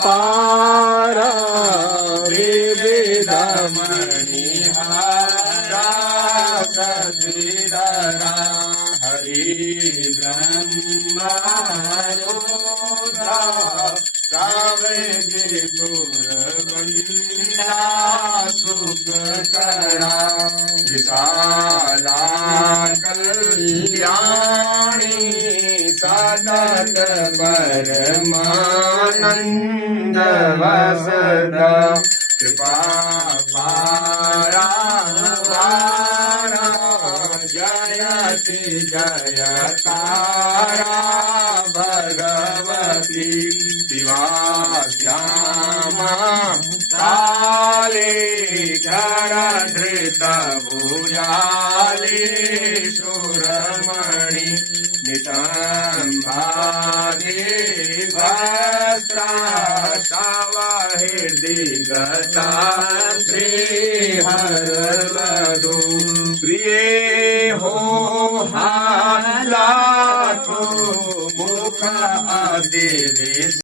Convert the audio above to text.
पार विविध मणिहारा ससीधरा हरि ब्रह्मा रुद्रा कावेरीपुर वंदा सुख करा विशाला कल्याणी सतत परमानंद वसदा कृपा पारा जयति जय तारा भगवती शिवा श्यामा काली धृत भुजाली सुरमणि नितंभादि भस्त्रा हृदिगता श्रीहर मधु प्रिय हो हालातो मुख आदि